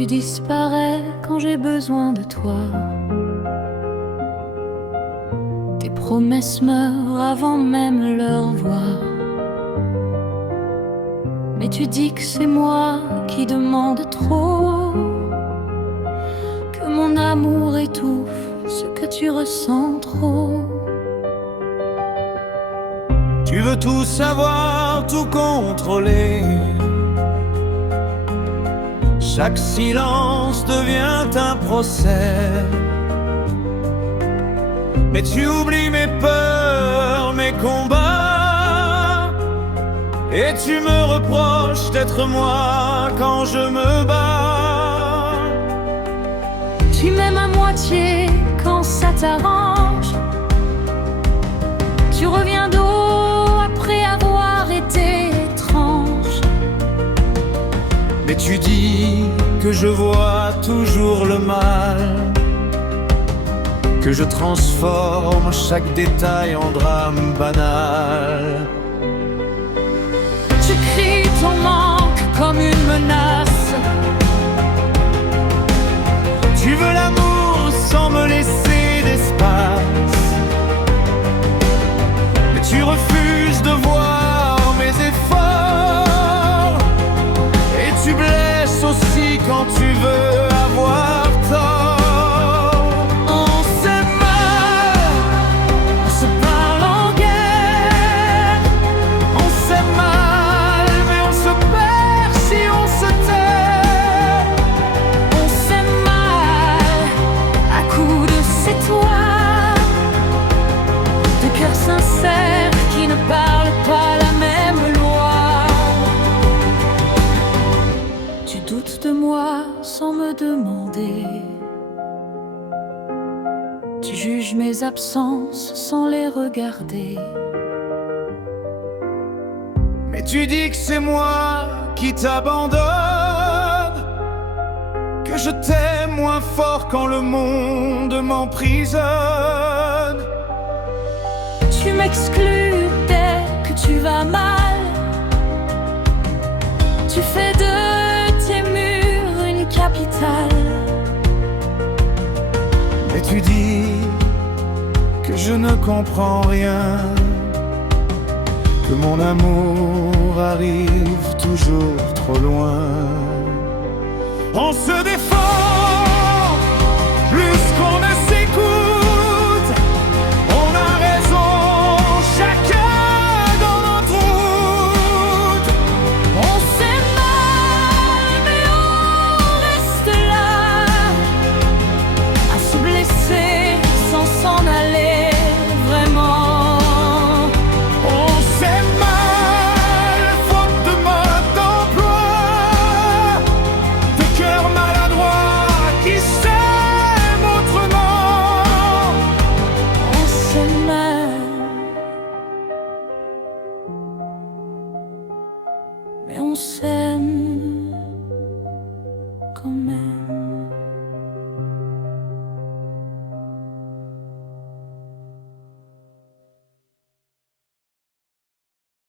Tu disparais quand j'ai besoin de toi. Tes promesses meurent avant même leur voix. Mais tu dis que c'est moi qui demande trop, que mon amour étouffe ce que tu ressens trop. Tu veux tout savoir, tout contrôler. Chaque silence devient un procès. Mais tu oublies mes peurs, mes combats, et tu me reproches d'être moi quand je me bats. Tu m'aimes à moitié quand ça t'arrange. Tu reviens d'eau après avoir été étrange. Mais tu dis que je vois toujours le mal, que je transforme chaque détail en drame banal. Tu cries ton manque comme une menace. Tu veux l'amour sans me laisser d'espace. Mais tu refuses de voir mes efforts. Et tu blesses aussi quand tu veux avoir tort. On s'aime mal, on se parle en guerre. On s'aime mal, mais on se perd si on se tait. On s'aime mal à coups de c'est toi. Des cœurs sincères qui ne parlent pas la même loi. Tu doutes de moi sans me demander. Tu juges mes absences sans les regarder. Mais tu dis que c'est moi qui t'abandonne, que je t'aime moins fort quand le monde m'emprisonne. Tu m'exclus dès que tu vas mal. Tu fais de tes murs une capitale. Et tu dis que je ne comprends rien, que mon amour arrive toujours trop loin. On se défend